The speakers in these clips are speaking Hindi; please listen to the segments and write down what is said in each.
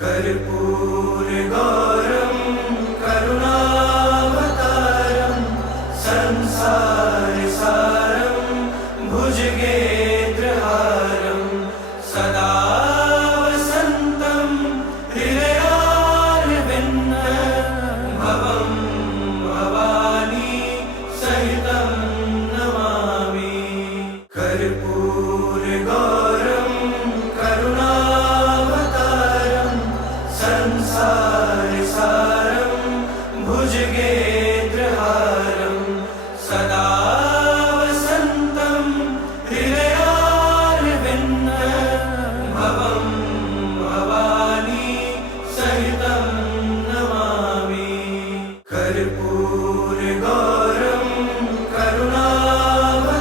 कर्पूरगौरं करुणावतारं संसारसारं भुजगेन्द्रहारं सदा वसन्तं हृदयारविन्दं भवं भवानी सहितं नमामि। कर्पूरगौरं करुणावतारं संसारसारं भुजगेन्द्रहारं सदा वसन्तं हृदयारविन्दं भवं भवानी सहितं नमामि। कर्पूरगौरं करुणावतारं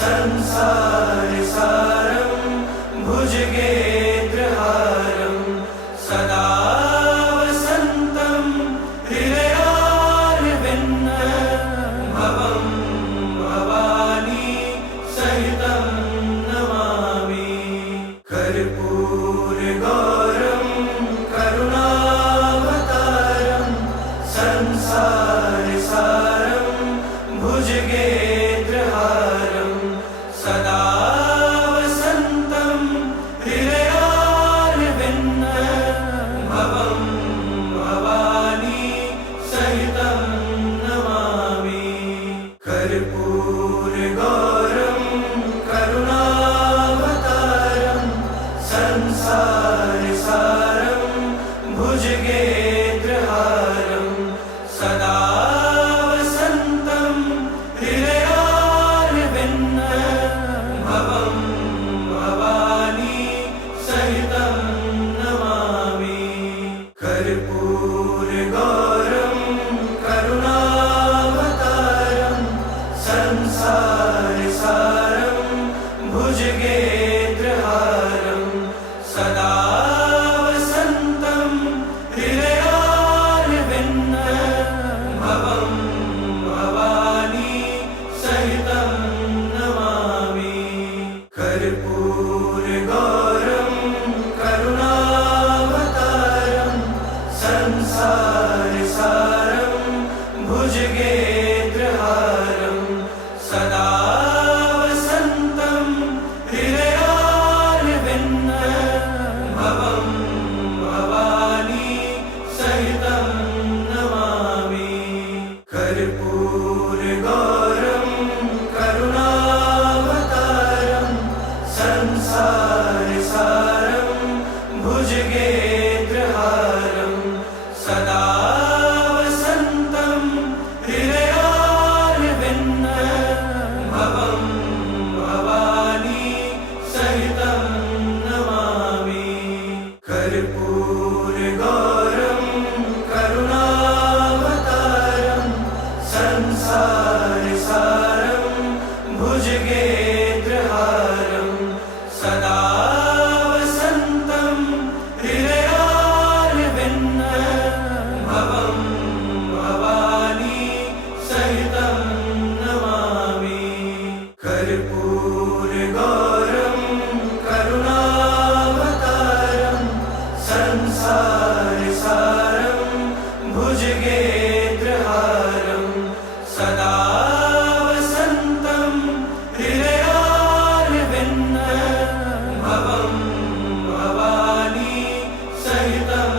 संसारसारं भुजगेन्द्रहारं सदा वसन्तं हृदयारविन्दं भवं भवानी सहितं नमामि। कर्पूरगौरं करुणावतारं संसारसारं भुजगेन्द्रहारं सदा वसन्तं हृदयारविन्दं भवं भवानी सहितं नमामि। कर्पूरगौरं करुणावतारं संसारसारं भुजगेन्द्रहारं सदा वसन्तं हृदयारविन्दं भवं भवानी सहितं नमामि। कर्पूरगौरं करुणावतारं संसारसारं भुजगेन्द्रहारं सदा वसन्तं हृदयारविन्दं भवं भवानी सहितं नमामि। कर्पूरगौरं करुणावतारं संसारसारं भुजगेन्द्रहारं सदा वसन्तं हृदयारविन्दं भवं भवानी सहितं नमामि। कर्पूरगौरं करुणावतारं संसारसारं भुजगेन्द्रहारं सदा वसन्तं हृदयारविन्दं भवं भवानी सहितं नमामि। कर्पूरगौरं करुणावतारं संसारसारं भुजगेन्द्रहारं सदा वसन्तं हृदयारविन्दं भवं भवानी सहितं नमामि। कर्पूरगौरं करुणावतारं संसारसारं भुजगेन्द्रहारं सदा वसन्तं हृदयारविन्दं भवं भवानी सहितं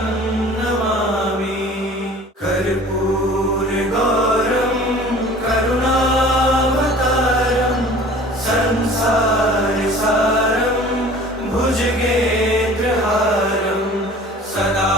नमामि। कर्पूरगौरं करुणावतारं संसारसारं भुजगेन्द्रहारं सदा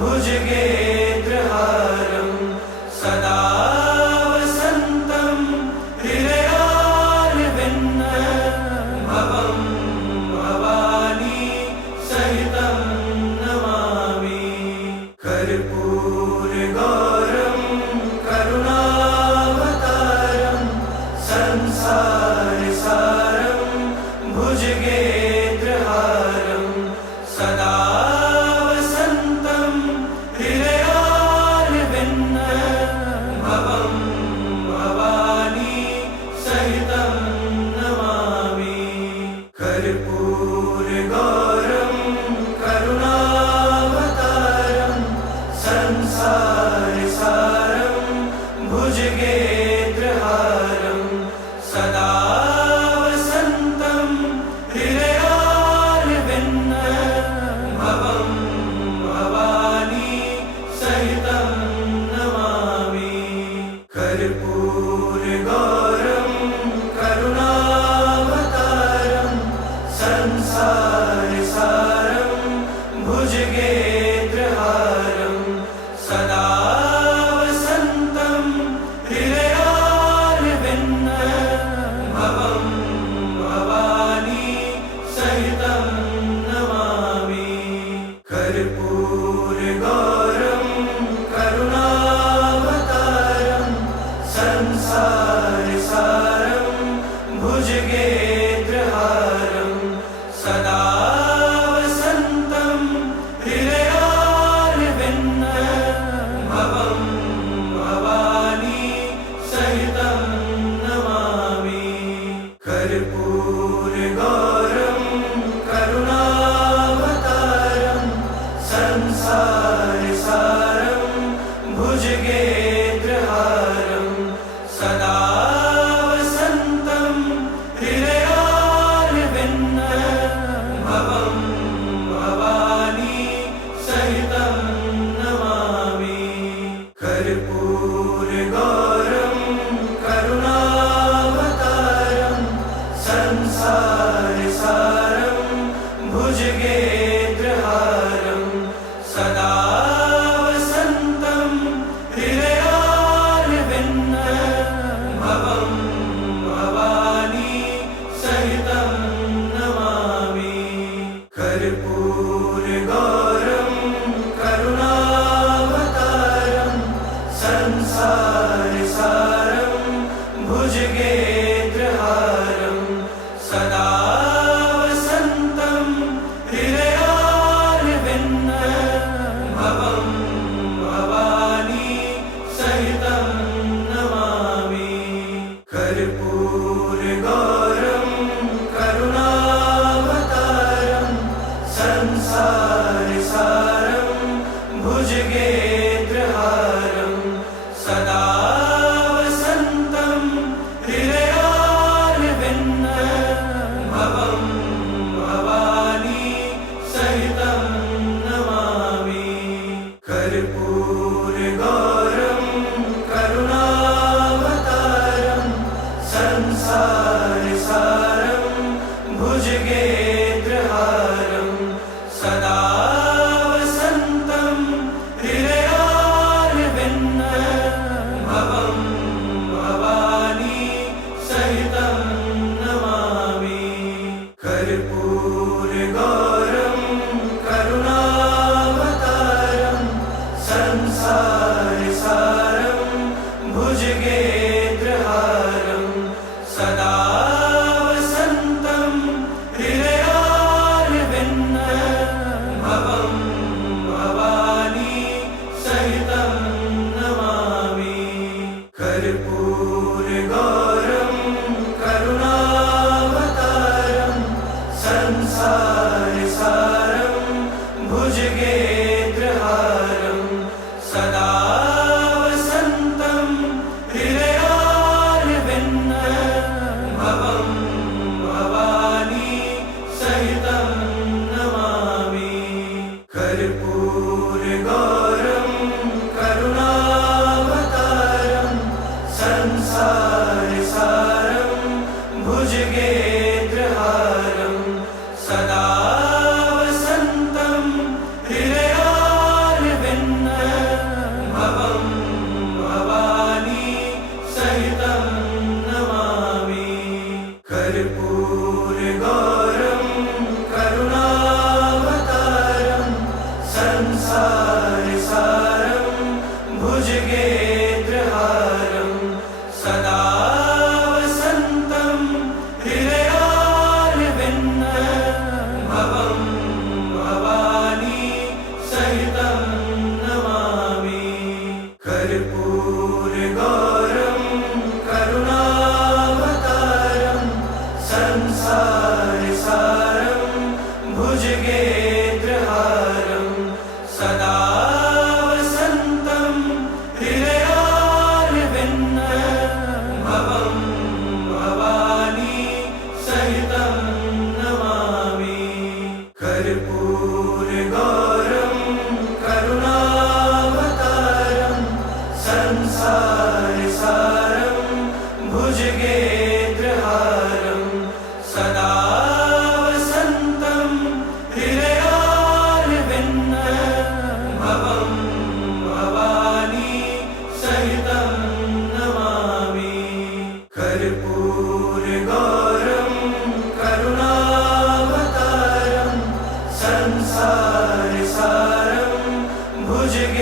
भुजगेन्द्रहारं सदा वसन्तं हृदयारविन्दं भवं भवानी सहितं नमामि। कर्पूरगौरं करुणावतारं संसारसारं भुजगेन्द्रहारं सदा वसन्तं हृदयारविन्दं भवं भवानी सहितं नमामि। कर्पूरगौरं करुणावतारं संसारसारं भुजगेन्द्रहारं सदा वसन्तं हृदयारविन्दं भवं भवानी सहितं नमामि। कर्पूरगौरं करुणावतारं संसारसारं भुजगेन्द्रहारं सदा वसन्तं हृदयारविन्दं भवं भवानी सहितं नमामि। कर्पूरगौरं करुणावतारं संसारसारं भुजगेन्द्रहारं सदा वसन्तं हृदयारविन्दं भवं भवानी सहितं नमामि। कर्पूरगौरं करुणावतारं संसारसारं भुजगेन्द्रहारं सदा वसन्तं हृदयारविन्दं भवं भवानी सहितं नमामि। कर्पूरगौरं करुणावतारं संसारसारं भुजगेन्द्रहारं सदा वसन्तं हृदयारविन्दं भवं भवानी सहितं नमामि। कर्पूरगौरं करुणावतारं संसारसारं भुजगेन्द्रहारं सदा वसन्तं हृदयारविन्दं भवं भवानी सहितं नमामि। कर्पूरगौरं करुणावतारं संसारसारं भुजगेन्द्रहारं सदा वसन्तं हृदयारविन्दं भवं भवानी सहितं नमामि। कर्पूरगौरं करुणावतारं संसारसारं भुजगेन्द्रहारं सदा वसन्तं हृदयारविन्दं भवं भवानी सहितं नमामि। कर्पूरगौरं करुणावतारं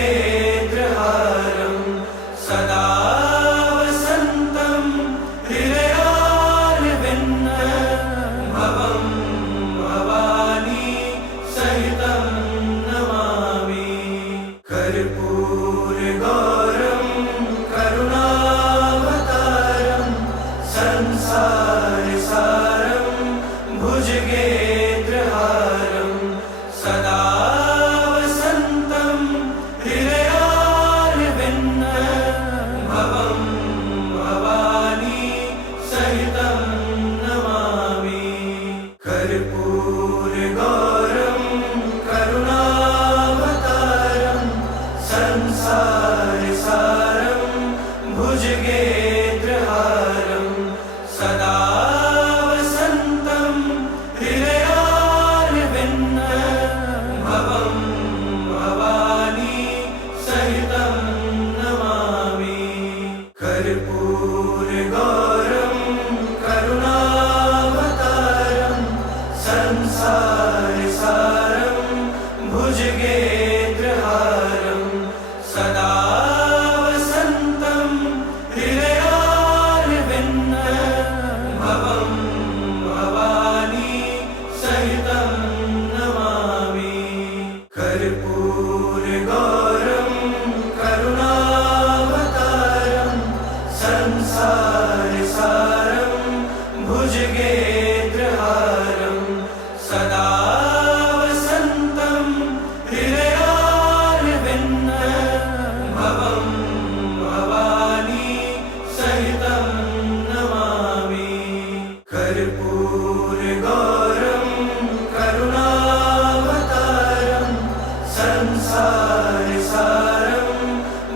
भुजगेन्द्रहारं सदा वसन्तं हृदयारविन्दं भवं भवानी सहितं नमामि। कर्पूरगौरं करुणावतारं संसारसारं भुजगेन्द्रहारं सदा वसन्तं हृदयारविन्दं भवं भवानी सहितं नमामि। कर्पूरगौरं करुणावतारं संसारसारं भुजगेन्द्रहारं सदा वसन्तं हृदयारविन्दं भवं भवानी सहितं नमामि। कर्पूरगौरं करुणावतारं संसारसारं भुजगेन्द्रहारं सदा वसन्तं हृदयारविन्दं भवं भवानी सहितं नमामि। कर्पूरगौरं करुणावतारं संसारसारं भुजगेन्द्रहारं सदा वसन्तं हृदयारविन्दं भवं भवानी सहितं नमामि। कर्पूरगौरं करुणावतारं संसारसारं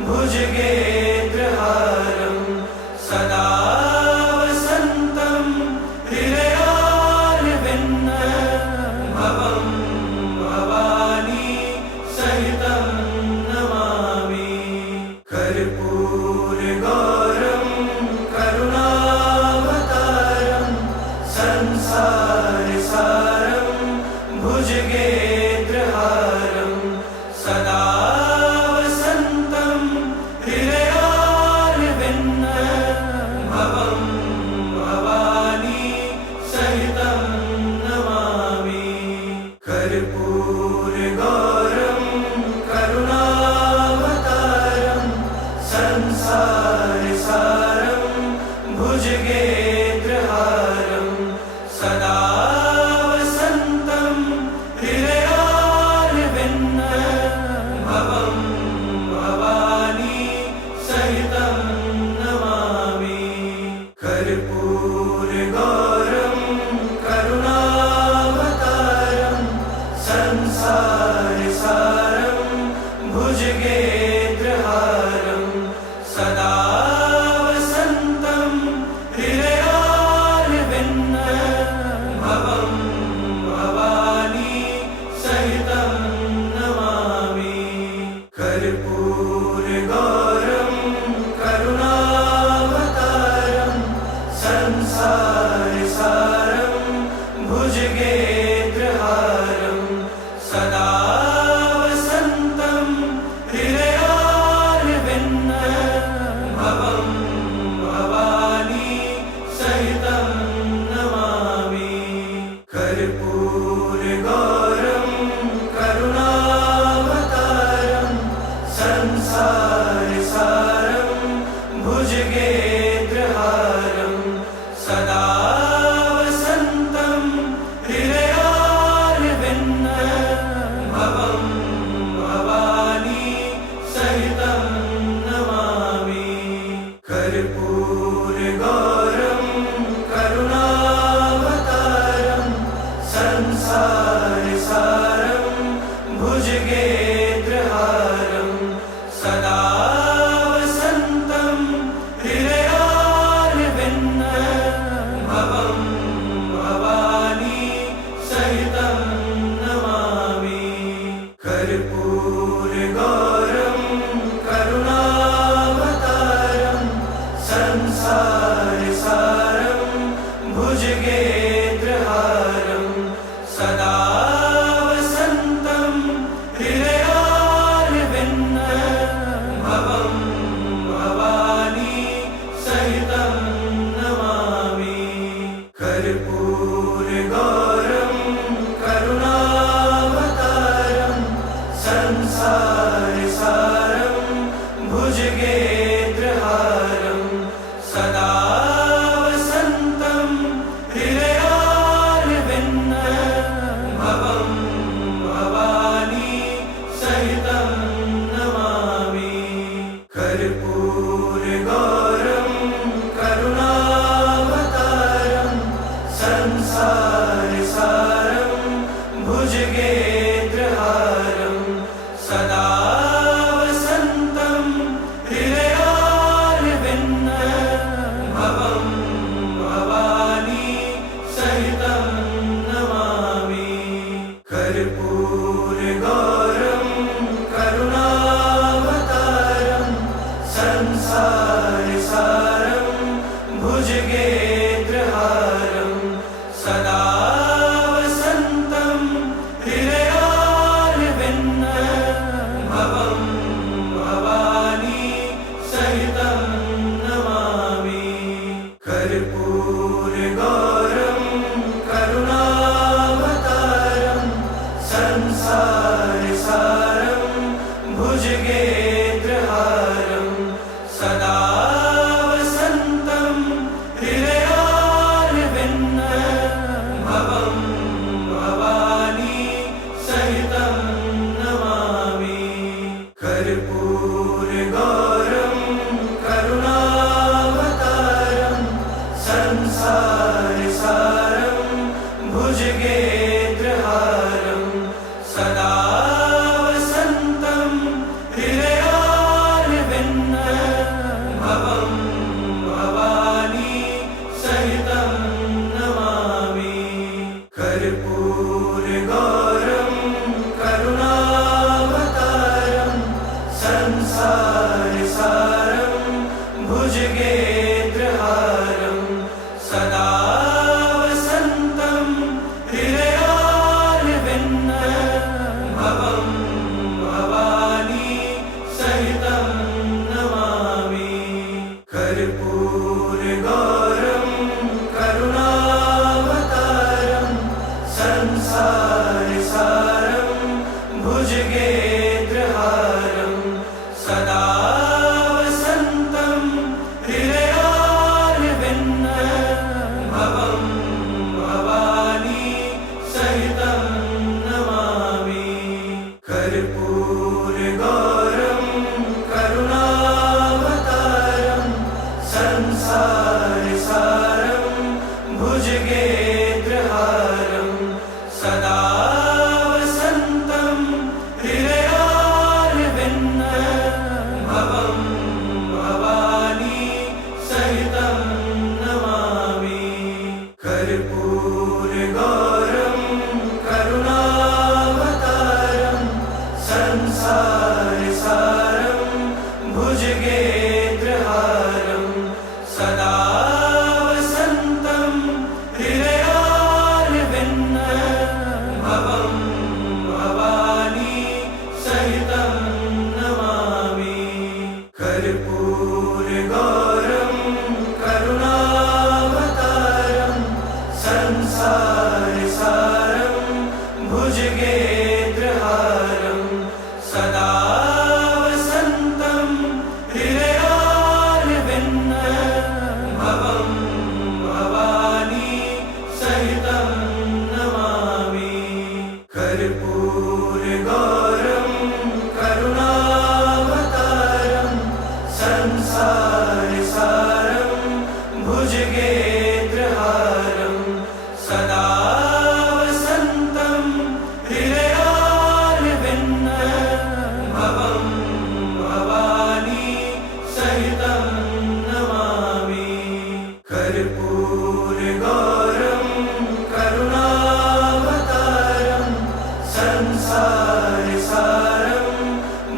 भुजगेन्द्रहारं सदा वसन्तं हृदयारविन्दं भवं भवानी सहितं नमामि। कर्पूरगौरं करुणावतारं संसारसारं भुजगेन्द्रहारं सदा वसन्तं हृदयारविन्दं भवं भवानी सहितं नमामि। कर्पूरगौरं करुणावतारं संसारसारं भुजगेन्द्रहारं सदा वसन्तं हृदयारविन्दं भवं भवानी सहितं नमामि। कर्पूरगौरं करुणावतारं संसारसारं भुजगेन्द्रहारं सदा वसन्तं हृदयारविन्दं भवं भवानी सहितं नमामि। कर्पूरगौरं करुणावतारं संसारसारं भुजगेन्द्रहारं सदा वसन्तं हृदयारविन्दं भवं भवानी सहितं नमामि। कर्पूरगौरं करुणावतारं संसारसारं भुजगेन्द्रहारं सदा वसन्तं हृदयारविन्दं भवं भवानी सहितं नमामि। कर्पूरगौरं करुणावतारं संसारसारं भुजगेन्द्रहारं सदा भुजगेन्द्रहारं सदा वसन्तं हृदयारविन्दं भवं भवानी सहितं नमामि। कर्पूरगौरं करुणावतारं संसारसारं भुजगेन्द्रहारं सदा वसन्तं हृदयारविन्दं भवं भवानी सहितं नमामि। कर्पूरगौरं करुणावतारं संसारसारं भुजगेन्द्रहारं सदा वसन्तं हृदयारविन्दं भवं भवानी सहितं नमामि। कर्पूरगौरं करुणावतारं संसारसारं भुजगेन्द्रहारं सदा वसन्तं हृदयारविन्दं भवं भवानी सहितं नमामि। कर्पूरगौरं करुणावतारं संसारसारं भुजगेन्द्रहारं सदा वसन्तं हृदयारविन्दं भवं भवानी सहितं नमामि। कर्पूरगौरं करुणावतारं संसारसारं भुजगेन्द्रहारं सदा वसन्तं हृदयारविन्दं भवं भवानी सहितं नमामि। कर्पूरगौरं करुणावतारं संसारसारं भुजगेन्द्रहारं सदा वसन्तं हृदयारविन्दं भवं भवानी सहितं नमामि। कर्पूरगौरं करुणावतारं संसारसारं भुजगेन्द्रहारं सदा वसन्तं हृदयारविन्दं भवं भवानी सहितं नमामि। कर्पूरगौरं करुणावतारं संसारसारं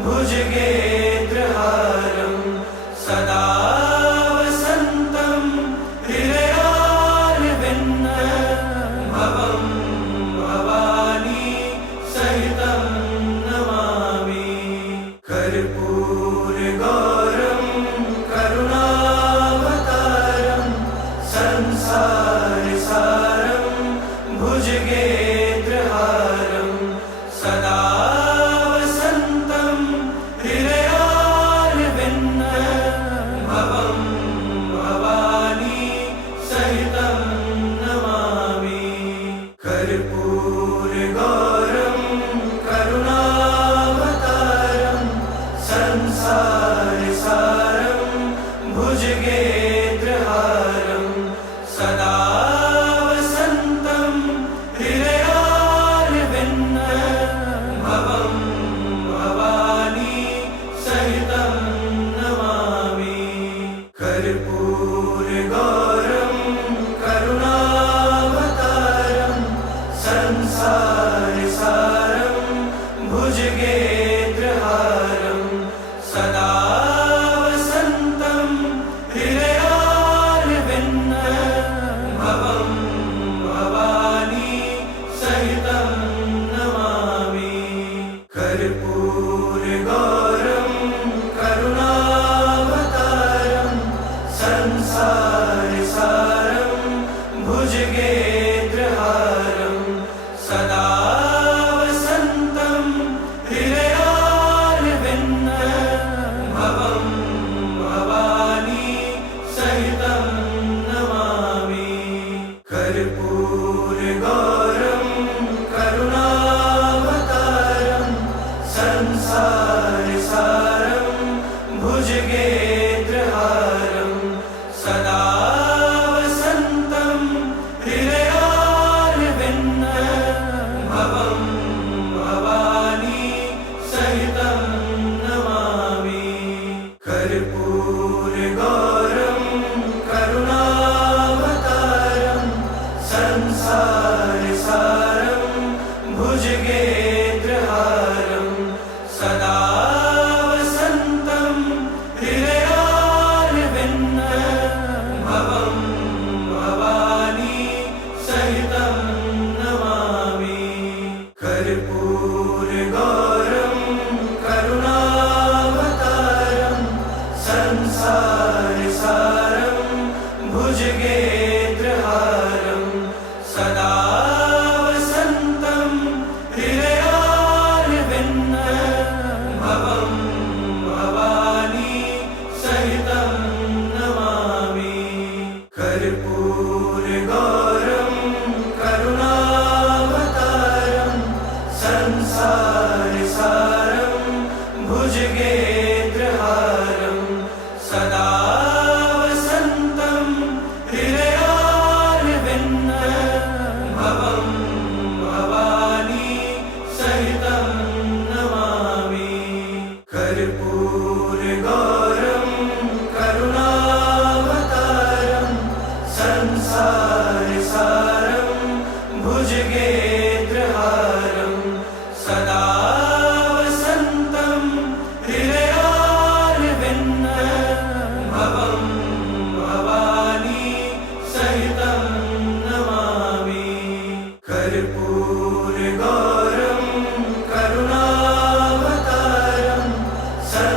भुजगेन्द्रहारं सदा वसन्तं हृदयारविन्दं भवं भवानी सहितं नमामि। कर्पूरगौरं करुणावतारं संसारसारं भुजगेन्द्रहारं सदा वसन्तं हृदयारविन्दं भवं भवानी सहितं नमामि। कर्पूरगौरं करुणावतारं संसारसारं भुजगेन्द्रहारं सदा वसन्तं हृदयारविन्दं भवं भवानी सहितं नमामि। कर्पूरगौरं करुणावतारं संसारसारं भुजगेन्द्रहारं सदा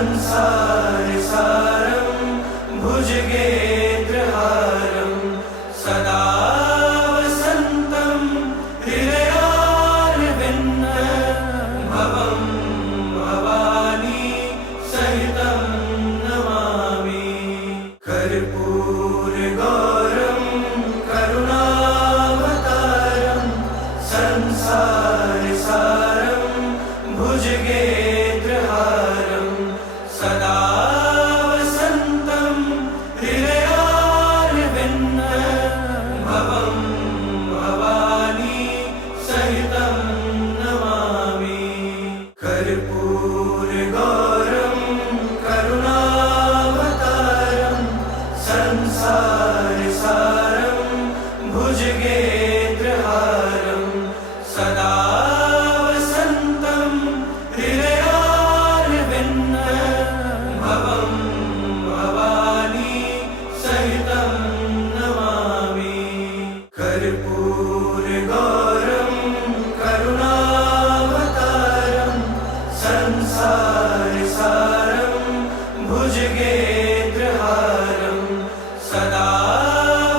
संसारसारं भुजगेन्द्रहारं सदा वसन्तं हृदयारविन्दं भवं भवानी सहितं नमामि। कर्पूरगौरं करुणावतारं संसारसारं भुजगेन्द्रहारं सदा वसन्तं हृदयारविन्दं भवं भवानी सहितं नमामि। कर्पूरगौरं करुणावतारं संसारसारं भुजगेन्द्रहारं सदा वसन्तं हृदयारविन्दं भवं भवानी सहितं नमामि। कर्पूरगौरं करुणावतारं संसारसारं भुजगेन्द्रहारं सदा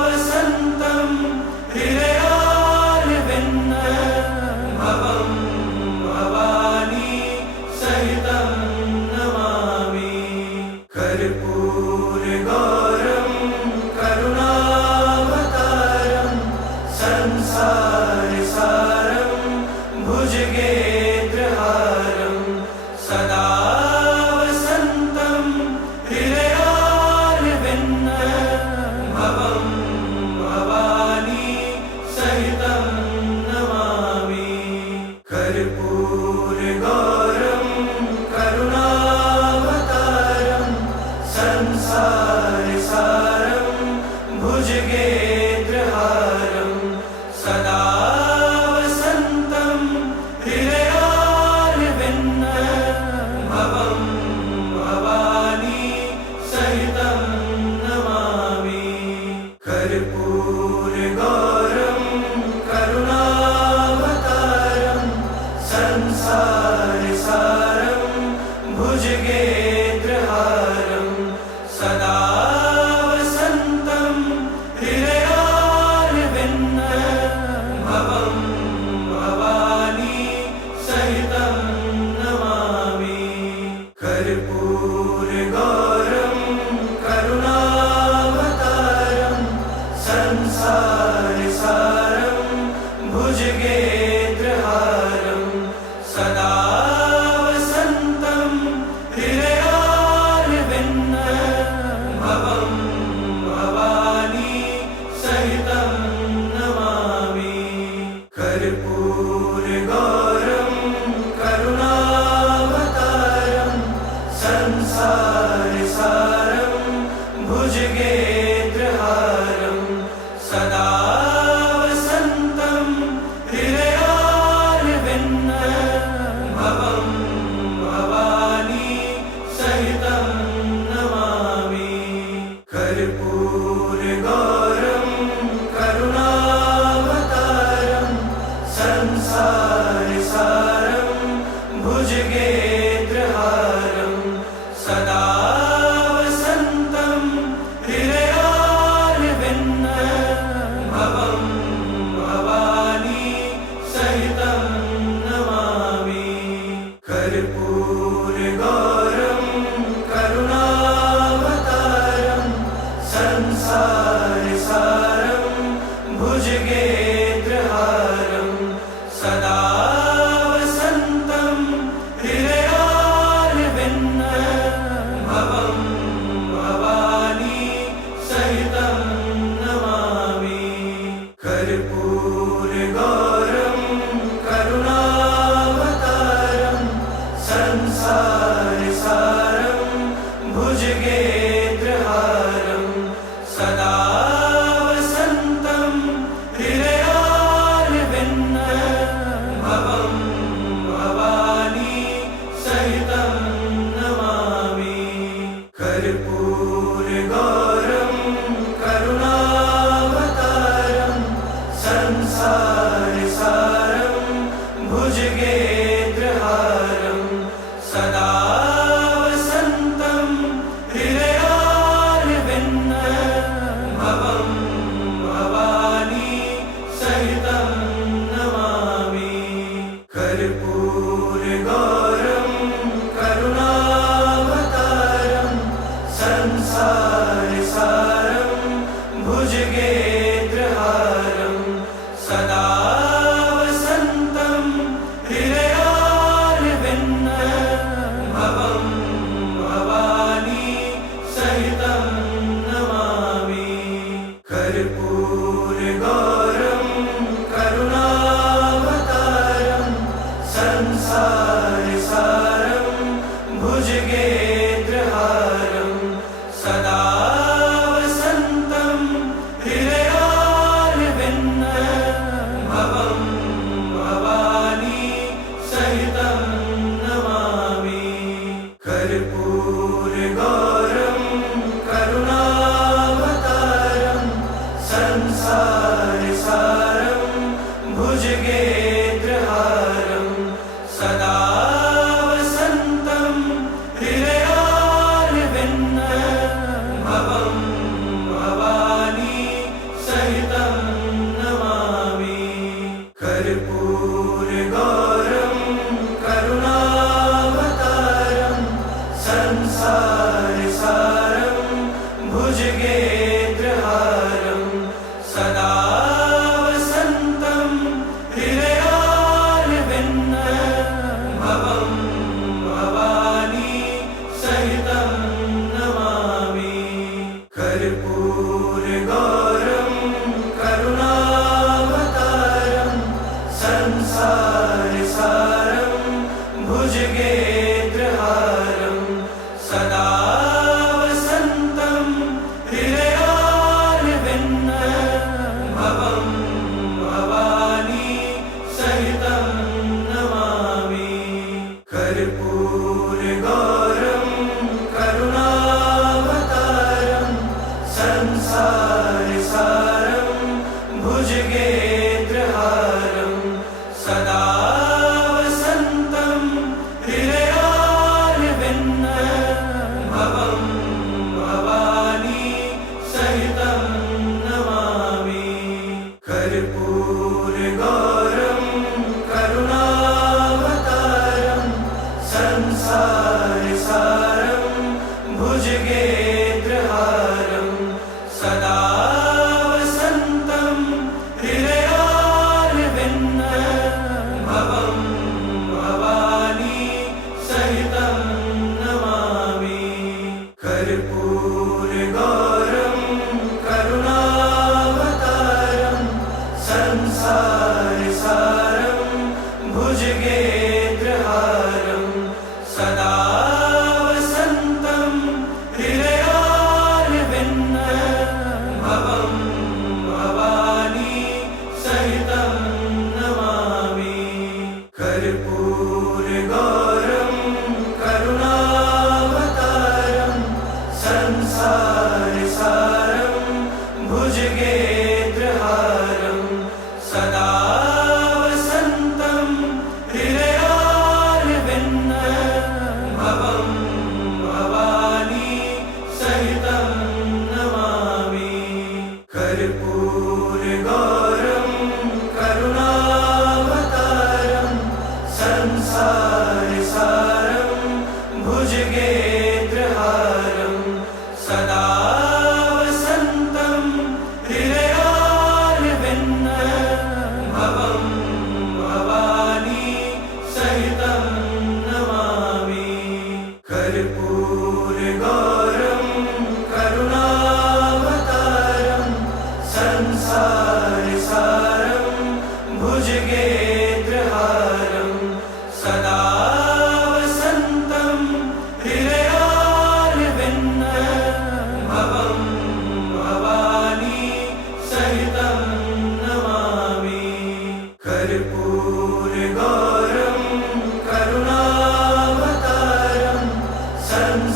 वसन्तं हृदयारविन्दं भवं भवानी सहितं नमामि। कर्पूरगौरं करुणावतारं संसारसारं भुजगेन्द्रहारं सदा वसन्तं हृदयारविन्दं भवं भवानी सहितं नमामि। कर्पूरगौरं करुणावतारं संसारसारं भुजगेन्द्रहारं सदा वसन्तं हृदयारविन्दं भवं भवानी सहितं नमामि। कर्पूरगौरं करुणावतारं संसारसारं भुजगेन्द्रहारं सदा वसन्तं हृदयारविन्दं भवं भवानी सहितं नमामि। कर्पूरगौरं करुणावतारं संसारसारं भुजगेन्द्रहारं सदा वसन्तं हृदयारविन्दं भवं भवानी सहितं नमामि। कर्पूरगौरं करुणावतारं संसारसारं भुजगेन्द्रहारं सदा वसन्तं हृदयारविन्दं भवं भवानी सहितं नमामि। कर्पूरगौरं करुणावतारं संसारसारं भुजगेन्द्रहारं सदा वसन्तं हृदयारविन्दं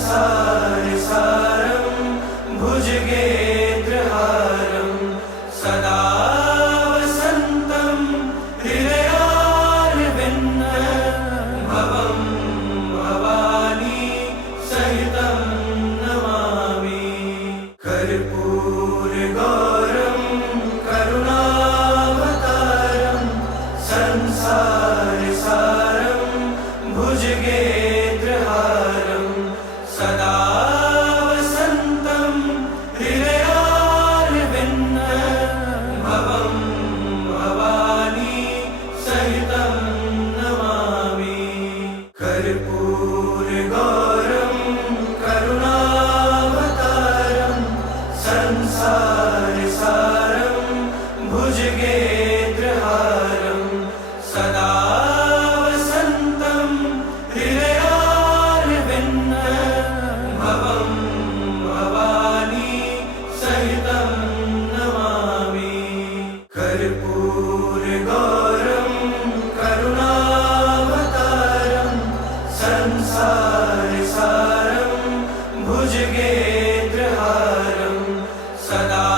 संसारसारं भुजगेन्द्रहारं सदा वसन्तं हृदयारविन्दं भवं भवानी सहितं नमामि। कर्पूरगौरं करुणावतारं संसारसारं भुजगेन्द्रहारं सदा वसन्तं हृदयारविन्दं भवं भवानी सहितं नमामि। कर्पूरगौरं करुणावतारं संसारसारं भुजगेन्द्रहारं सदा वसन्तं हृदयारविन्दं भवं भवानी सहितं नमामि। कर्पूरगौरं करुणावतारं संसारसारं भुजगेन्द्रहारं सदा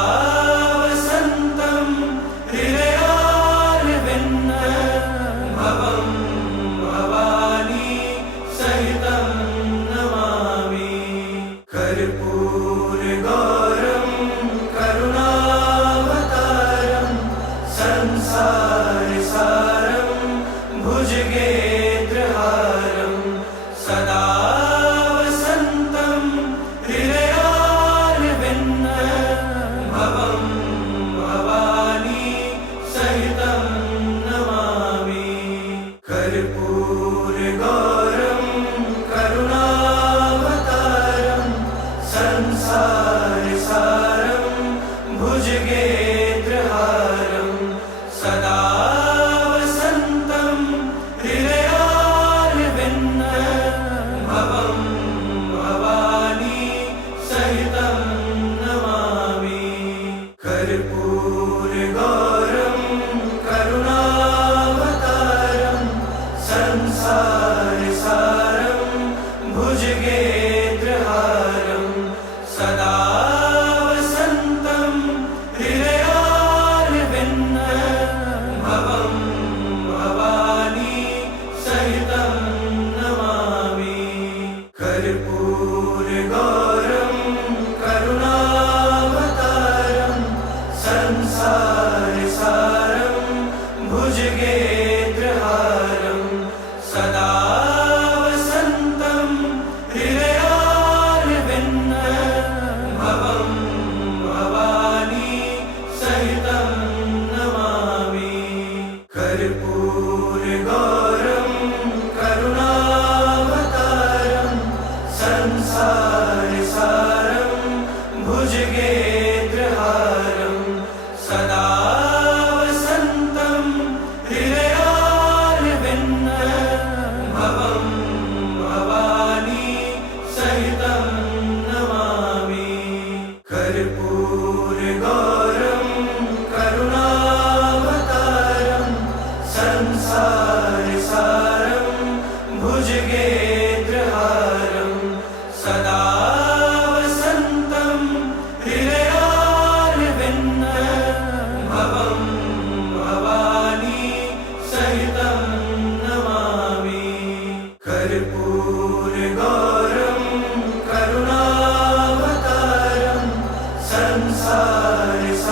वसन्तं हृदयारविन्दं भवं भवानी सहितं नमामि। कर्पूरगौरं करुणावतारं संसारसारं भुजगेन्द्रहारं सदा वसन्तं हृदयारविन्दं भवं भवानी सहितं नमामि। कर्पूरगौरं करुणावतारं संसारसारं भुजगेन्द्रहारं सदा वसन्तं हृदयारविन्दं भवं भवानी सहितं नमामि। कर्पूरगौरं करुणावतारं संसारसारं भुजगेन्द्रहारं सदा वसन्तं हृदयारविन्दं भवं भवानी सहितं नमामि। कर्पूरगौरं करुणावतारं संसारसारं भुजगेन्द्रहारं सदा वसन्तं हृदयारविन्दं भवं भवानी सहितं नमामि। कर्पूरगौरं करुणावतारं संसारसारं भुजगेन्द्रहारं सदा वसन्तं हृदयारविन्दं भवं भवानी सहितं नमामि। कर्पूरगौरं करुणावतारं संसारसारं भुजगेन्द्रहारं सदा वसन्तं हृदयारविन्दं भवं भवानी सहितं नमामि। कर्पूरगौरं करुणावतारं संसारसारं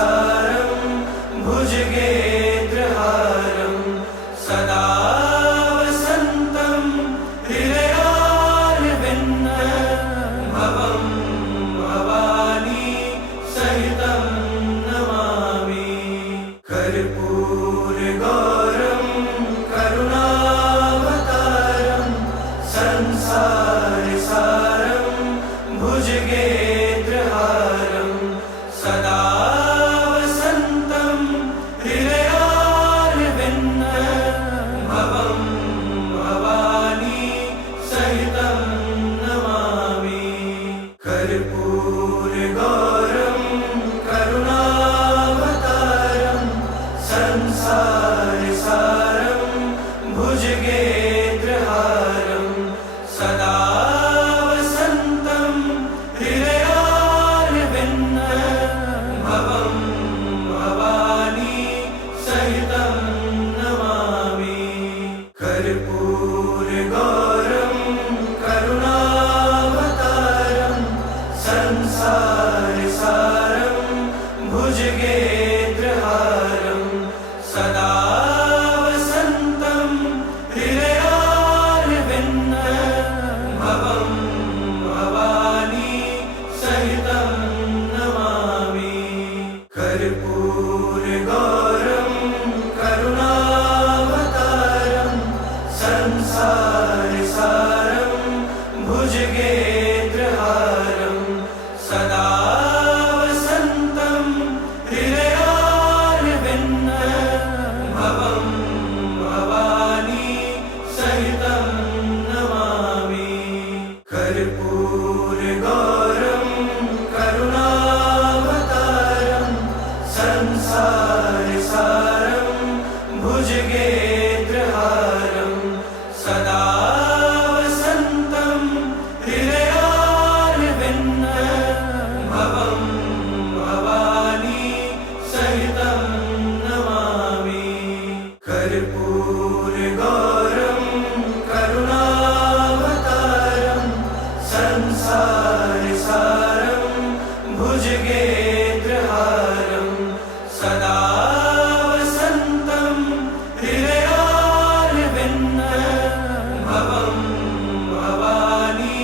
भुजगेन्द्रहारं सदा वसन्तं हृदयारविन्दं भवं भवानी सहितं नमामि। कर्पूरगौरं करुणावतारं संसारसारं भुजगेन्द्रहारं सदा वसन्तं हृदयारविन्दं भवं भवानी सहितं नमामि। कर्पूरगौरं करुणावतारं संसारसारं भुजगेन्द्रहारं सदा वसन्तं भुजगेन्द्रहारं सदा वसन्तं हृदयारविन्दं भवं भवानी सहितं नमामि। कर्पूरगौरं करुणावतारं संसारसारं भुजगेन्द्रहारं सदा वसन्तं हृदयारविन्दं भवं भवानी सहितं नमामि। कर्पूरगौरं करुणावतारं संसारसारं भुजगेन्द्रहारं सदा वसन्तं हृदयारविन्दं भवं भवानी सहितं नमामि। कर्पूरगौरं करुणावतारं संसारसारं भुजगेन्द्रहारं सदा वसन्तं हृदयारविन्दं भवं भवानी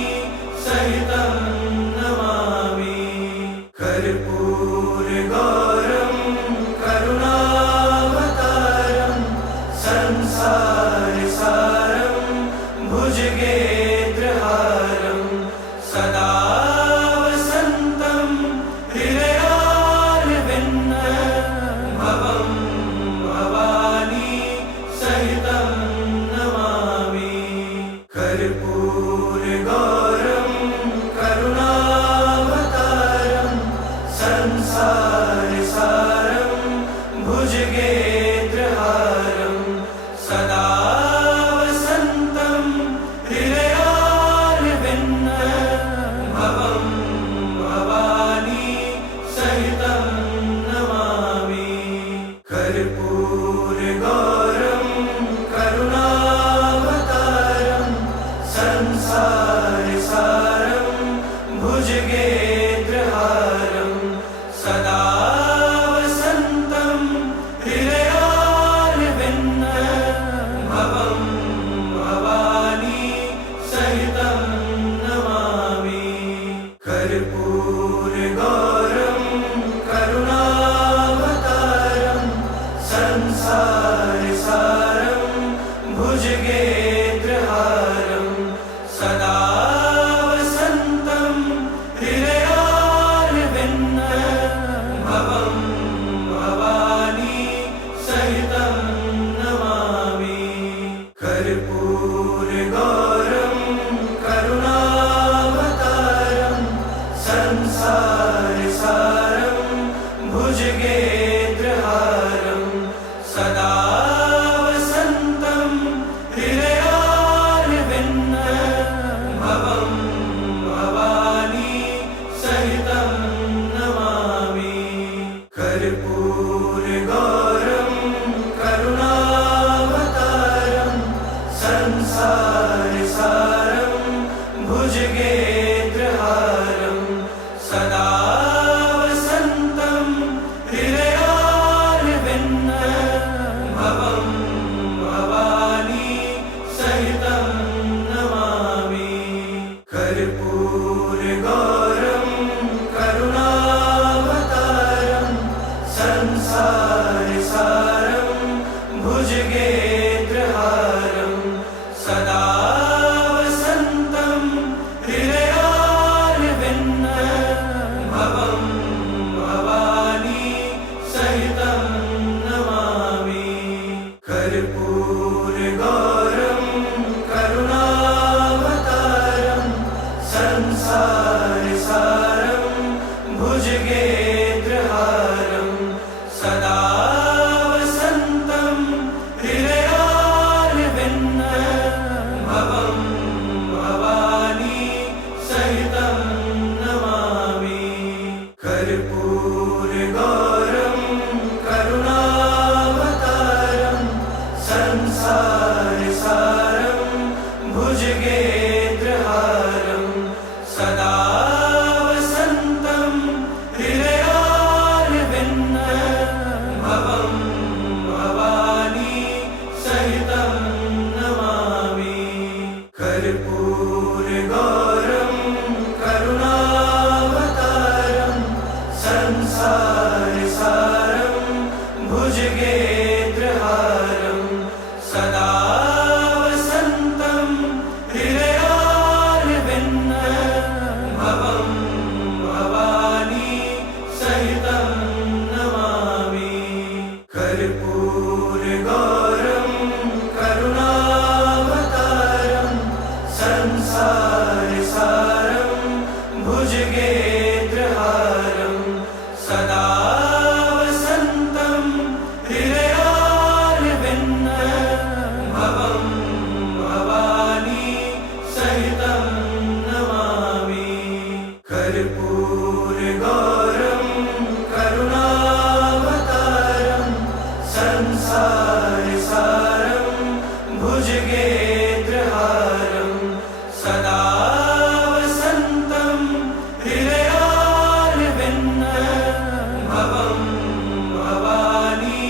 सहितं नमामि। कर्पूरगौरं करुणावतारं संसारसारं भुजगेन्द्रहारं सदा वसन्तं हृदयारविन्दं भवं भवानी सहितं नमामि। कर्पूरगौरं करुणावतारं संसारसारं भुजगेन्द्रहारं सदा वसन्तं हृदयारविन्दं भवं भवानी सहितं नमामि। कर्पूरगौरं करुणावतारं संसारसारं भुजगेन्द्रहारं सदा वसन्तं हृदयारविन्दं भवं भवानी सहितं नमामि। कर्पूरगौरं करुणावतारं संसारसारं भुजगेन्द्रहारं सदा वसन्तं हृदयारविन्दं भवं भवानी सहितं नमामि। कर्पूरगौरं करुणावतारं संसारसारं भुजगेन्द्रहारं सदा वसन्तं हृदयारविन्दं भवं भवानी सहितं नमामि। कर्पूरगौरं करुणावतारं संसारसारं भुजगेन्द्रहारं सदा वसन्तं हृदयारविन्दं भवं भवानी सहितं नमामि। कर्पूरगौरं करुणावतारं संसारसारं भुजगेन्द्रहारं सदा वसन्तं हृदयारविन्दं भवं भवानी सहितं नमामि। कर्पूरगौरं करुणावतारं संसारसारं भुजगेन्द्रहारं सदा वसन्तं हृदयारविन्दं भवं भवानी सहितं नमामि। कर्पूरगौरं करुणावतारं संसारसारं भुजगेन्द्रहारं सदा वसन्तं हृदयारविन्दं भुजगेन्द्रहारं सदा वसन्तं हृदयारविन्दं भवं भवानी सहितं नमामि। कर्पूरगौरं करुणावतारं संसारसारं भुजगेन्द्रहारं सदा वसन्तं हृदयारविन्दं भवं भवानी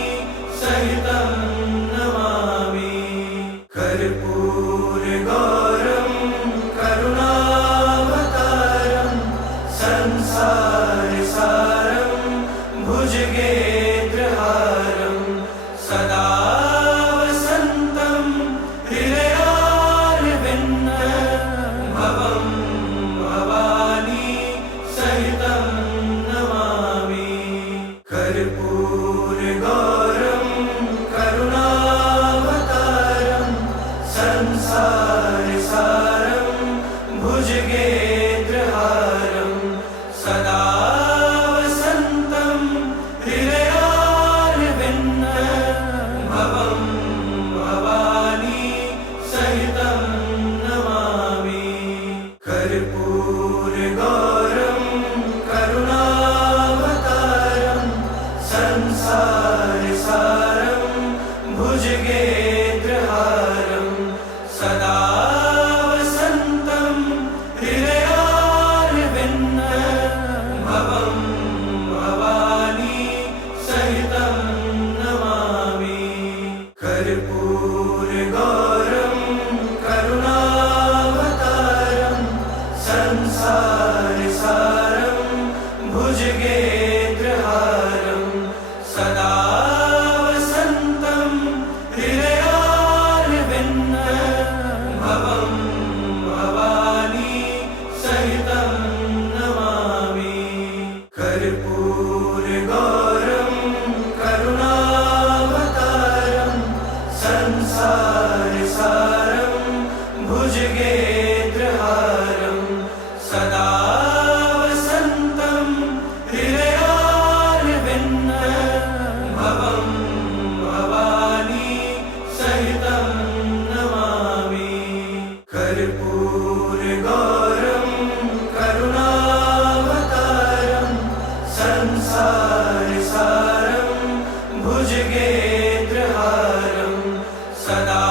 सहितं नमामि। कर्पूरगौरं करुणावतारं संसारसारं भुजगेन्द्रहारं सदा वसन्तं हृदयारविन्दं भवं भवानी सहितं नमामि। कर्पूरगौरं करुणावतारं संसारसारं भुजगेन्द्रहारं सदा वसन्तं हृदयारविन्दं भवं भवानी सहितं नमामि। कर्पूरगौरं करुणावतारं संसारसारं भुजगेन्द्रहारं सदा वसन्तं हृदयारविन्दं भवं भवानी सहितं नमामि। कर्पूरगौरं करुणावतारं संसारसारं भुजगेन्द्रहारं सदा वसन्तं हृदयारविन्दं भवं भवानी सहितं नमामि। कर्पूरगौरं करुणावतारं संसारसारं भुजगेन्द्रहारं सदा वसन्तं हृदयारविन्दं भवं भवानी सहितं नमामि। कर्पूरगौरं करुणावतारं संसारसारं भुजगेन्द्रहारं सदा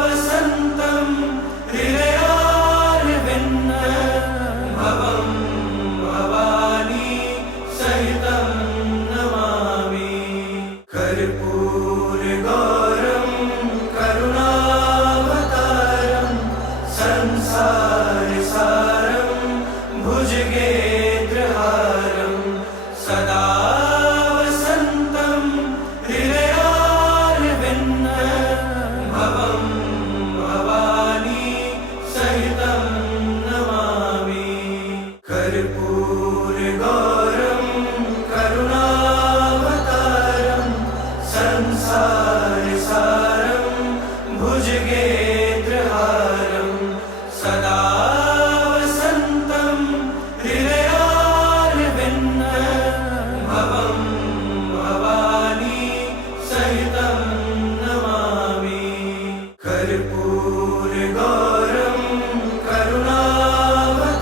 वसन्तं हृदयारविन्दं भवं भवानी सहितं नमामि। कर्पूरगौरं करुणावतारं संसारसारं भुजगेन्द्रहारं सदा वसन्तं हृदयारविन्दं भवं भवानी सहितं नमामि। कर्पूरगौरं करुणावतारं संसारसारं भुजगेन्द्रहारं सदा वसन्तं हृदयारविन्दं भवं भवानी सहितं नमामि। कर्पूरगौरं करुणावतारं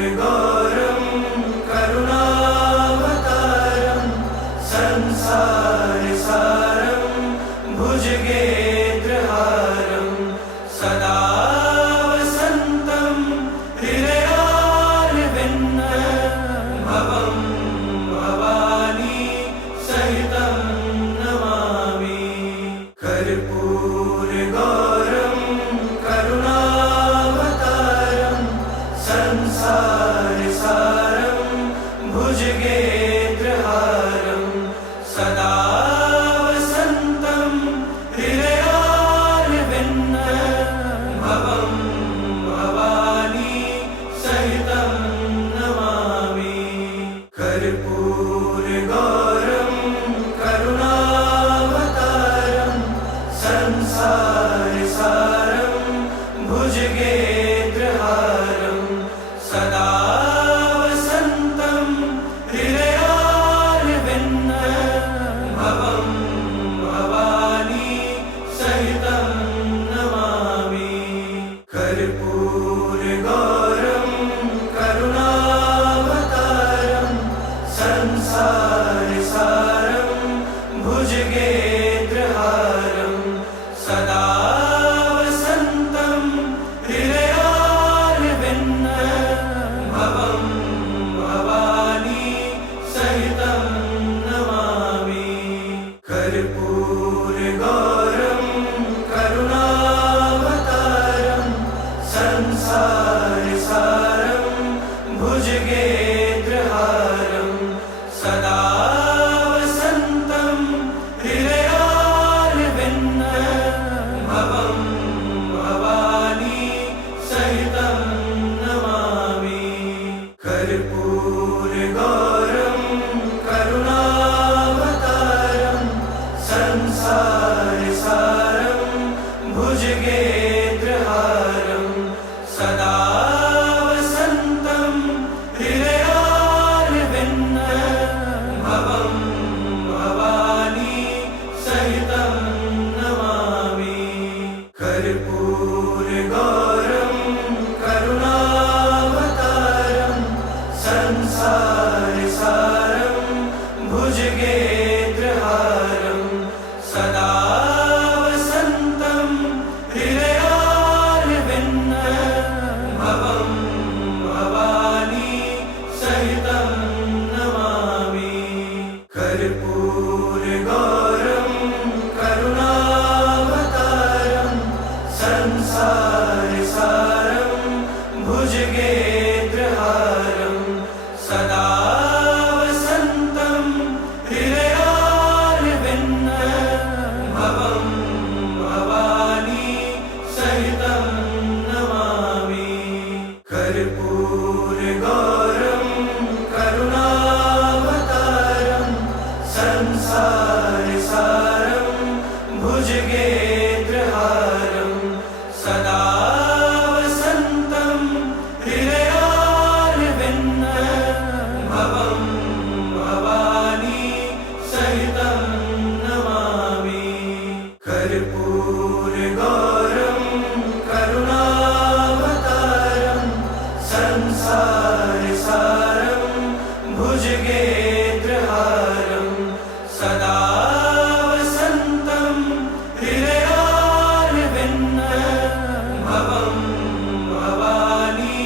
कर्पूरगौरं करुणावतारं संसारसारं भुजगेन्द्रहारं सदा वसन्तं हृदयारविन्दं भवं भवानी सहितं नमामि। कर्पूरगौरं करुणावतारं संसारसारं भुजगेन्द्रहारं सदा वसन्तं हृदयारविन्दं भवं भवानी सहितं नमामि। कर्पूरगौरं करुणावतारं संसारसारं भुजगेन्द्रहारं सदा वसन्तं हृदयारविन्दं भवं भवानी सहितं नमामि। कर्पूरगौरं करुणावतारं संसारसारं भुजगेन्द्रहारं सदा वसन्तं हृदयारविन्दं भवं भवानी सहितं नमामि। कर्पूरगौरं करुणावतारं संसारसारं भुजगेन्द्रहारं सदा वसन्तं हृदयारविन्दं भवं भवानी सहितं नमामि। कर्पूरगौरं करुणावतारं संसारसारं भुजगेन्द्रहारं सदा वसन्तं हृदयारविन्दं भवं भवानी सहितं नमामि। कर्पूरगौरं करुणावतारं संसारसारं भुजगेन्द्रहारं सदा वसन्तं हृदयारविन्दं भवं भवानी सहितं नमामि। कर्पूरगौरं करुणावतारं संसारसारं भुजगेन्द्रहारं सदा वसन्तं हृदयारविन्दं भवं भवानी सहितं नमामि। कर्पूरगौरं करुणावतारं संसारसारं भुजगेन्द्रहारं सदा वसन्तं हृदयारविन्दं भवं भवानी सहितं नमामि। कर्पूरगौरं करुणावतारं संसारसारं भुजगेन्द्रहारं सदा वसन्तं हृदयारविन्दं भवं भवानी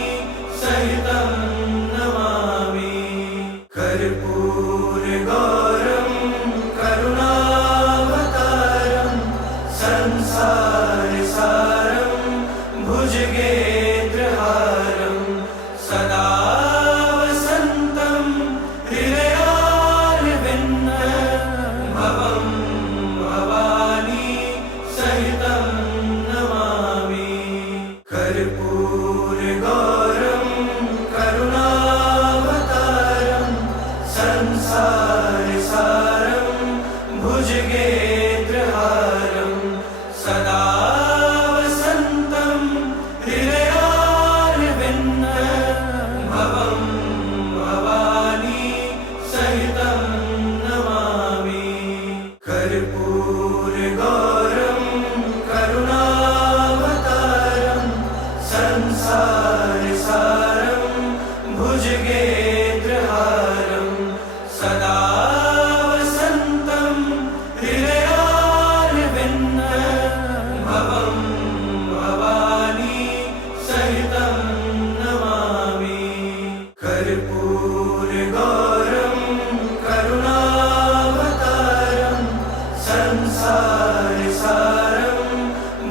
सहितं नमामि। कर्पूरगौरं करुणावतारं संसारसारं भुजगेन्द्रहारं सदा वसन्तं हृदयारविन्दं भुजगेन्द्रहारं सदा वसन्तं हृदयारविन्दं भवं भवानी सहितं नमामि। कर्पूरगौरं करुणावतारं संसारसारं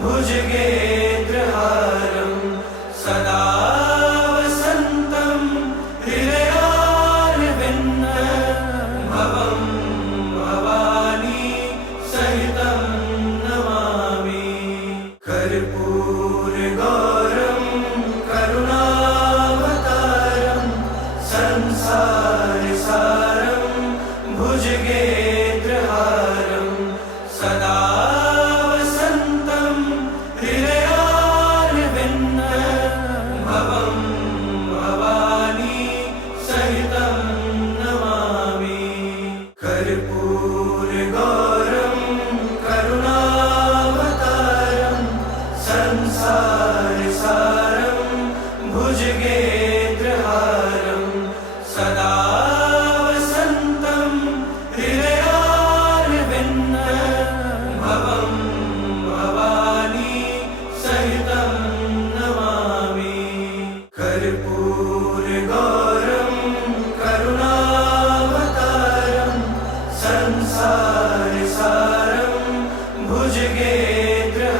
भुजगेन्द्रहारं सदा वसन्तं हृदयारविन्दं भवं भवानी सहितं नमामि। कर्पूरगौरं करुणावतारं संसारसारं भुजगेन्द्रहारं सदा वसन्तं हृदयारविन्दं भवं भवानी सहितं नमामि। कर्पूरगौरं करुणावतारं संसारसारं भुजगेन्द्रहारं सदा वसन्तं हृदयारविन्दं भवं भवानी सहितं नमामि। कर्पूरगौरं करुणावतारं संसारसारं भुजगेन्द्रहारं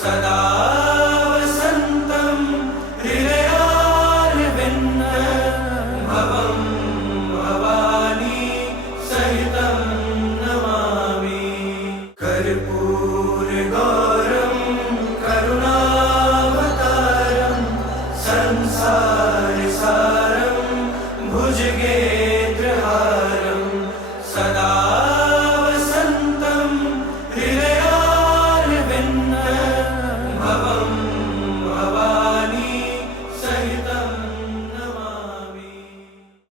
सदा वसन्तं हृदयारविन्दं भवं भवानी सहितं नमामि। कर्पूरगौरं करुणावतारं संसारसारं